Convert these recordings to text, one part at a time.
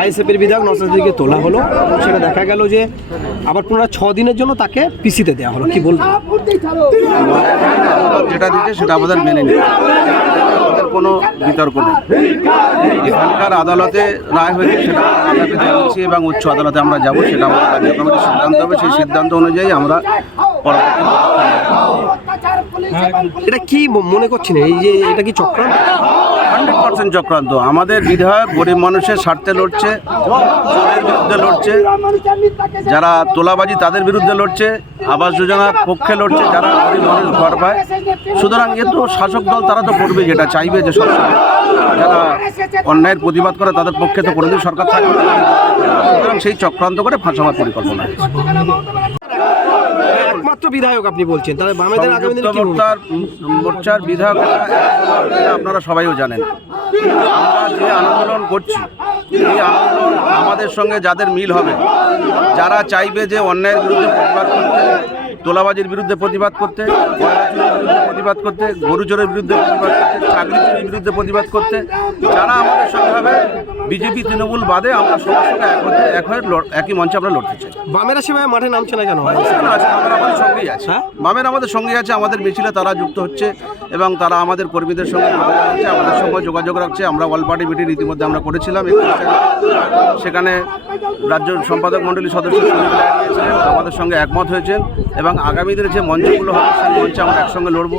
আইএসএফের বিধায়ক নওশাদ সিদ্দিকীকে তোলা হলো, সেটা দেখা গেল যে আবার পুনরায় 6 দিনের জন্য তাকে পিসিতে দেওয়া হলো। কি বলবো? যেটা দিচ্ছে সেটা আমাদের মেনে নিতে হবে, আমাদের কোনো বিতর্ক নেই। এখানকার আদালতে রায় হয়েছে সেটা আদালতে জানিয়েছি এবং উচ্চ আদালতে আমরা যাব, সেটা আমাদের রাজ্য কমিটির সিদ্ধান্ত হবে। সেই সিদ্ধান্ত অনুযায়ী আমরা পরবর্তী এটা কি মনে করছেন, এই যে এটা কি চক্রান্ত? 100% চক্রান্ত। আমাদের বিধায়ক গরিব মানুষের স্বার্থে লড়ছে, চোরের বিরুদ্ধে লড়ছে, যারা তোলাবাজি তাদের বিরুদ্ধে লড়ছে, আবাস যোজনার পক্ষে লড়ছে, যারা গরিব মানুষ ঘর পায়। সুতরাং এ তো শাসক দল, তারা তো করবে যেটা চাইবে, যে সবসময় যারা অন্যায়ের প্রতিবাদ করে তাদের পক্ষে তো কোনোদিন সরকার থাকবে না। সুতরাং সেই চক্রান্ত করে ফাঁসাবার পরিকল্পনা। একমাত্র বিধায়ক আপনি বলছেন, তাহলে বামেদের আগামী দিনে কি হবে? মোর্চার বিধায়ক আপনারা সবাইও জানেন। আমরা যে আন্দোলন করছি, এই আন্দোলন আমাদের সঙ্গে যাদের মিল হবে, যারা চাইবে যে অন্যায়ের বিরুদ্ধে প্রতিবাদ করতে, তোলাবাজির বিরুদ্ধে প্রতিবাদ করতে, প্রতিবাদ করতে, গরু চোরের বিরুদ্ধে প্রতিবাদ করতে, চাকরি চুরির বিরুদ্ধে প্রতিবাদ করতে, যারা আমাদের সঙ্গে হবে, বিজেপি তৃণমূল বাদে আমরা সবার সঙ্গে এক হয়ে একই মঞ্চে আমরা লড়তে চাই। বামেরা সেভাবে মাঠে নামছে না কেন? আমাদের সঙ্গেই আছে, বামের আমাদের সঙ্গে আছে। আমাদের মিছিলে তারা যুক্ত হচ্ছে এবং তারা আমাদের কর্মীদের সঙ্গে যোগাযোগ রাখছে, আমাদের সঙ্গে যোগাযোগ রাখছে। আমরা অল পার্টি মিটিং ইতিমধ্যে আমরা করেছিলাম, সেখানে রাজ্য সম্পাদক মণ্ডলীর সদস্য নিয়েছিলেন, আমাদের সঙ্গে একমত হয়েছেন এবং আগামী দিনে যে মঞ্চগুলো হবে সেই মঞ্চে আমরা একসঙ্গে লড়বো।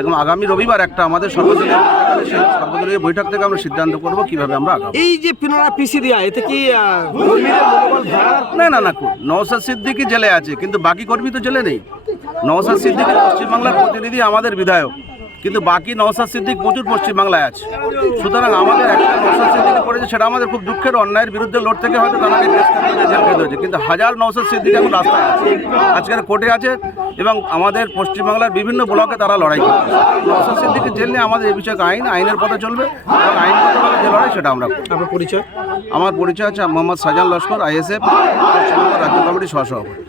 এবং আগামী রবিবার একটা আমাদের সর্বদলীয় বৈঠক থেকে আমরা সিদ্ধান্ত করবো কিভাবে আমরা আগাবো। এই যে পুনরায় পিসি দেওয়া, এতে কি না না না, নওশাদ সিদ্দিকী জেলে আছে, কিন্তু বাকি কর্মী তো জেলে নেই। নওশাদ সিদ্দিকী পশ্চিমবাংলার প্রতিনিধি, আমাদের বিধায়ক, কিন্তু বাকি নওশাদ সিদ্দিক প্রচুর পশ্চিমবাংলায় আছে। সুতরাং আমাদের একটা নওশাদ সিদ্দিকী করেছে, সেটা আমাদের খুব দুঃখের। অন্যায়ের বিরুদ্ধে লড়তে থেকে হয়তো তাকে জেল খেতে হয়েছে, কিন্তু হাজার নওশাদ সিদ্দিক এখন রাস্তায় আছে, আজকের কোর্টে আছে এবং আমাদের পশ্চিমবাংলার বিভিন্ন ব্লকে তারা লড়াই করছে। নওশাদ সিদ্দিকী জেল নিয়ে আমাদের এই বিষয়ে আইনের পথে চলবে এবং আইনগতভাবে যে লড়াই সেটা আমরা। আপনার পরিচয়? আমার পরিচয় আছে মোহাম্মদ শাহজাহান লস্কর, আইএসএফ পশ্চিমবঙ্গ রাজ্য কমিটির সহসভাপতি।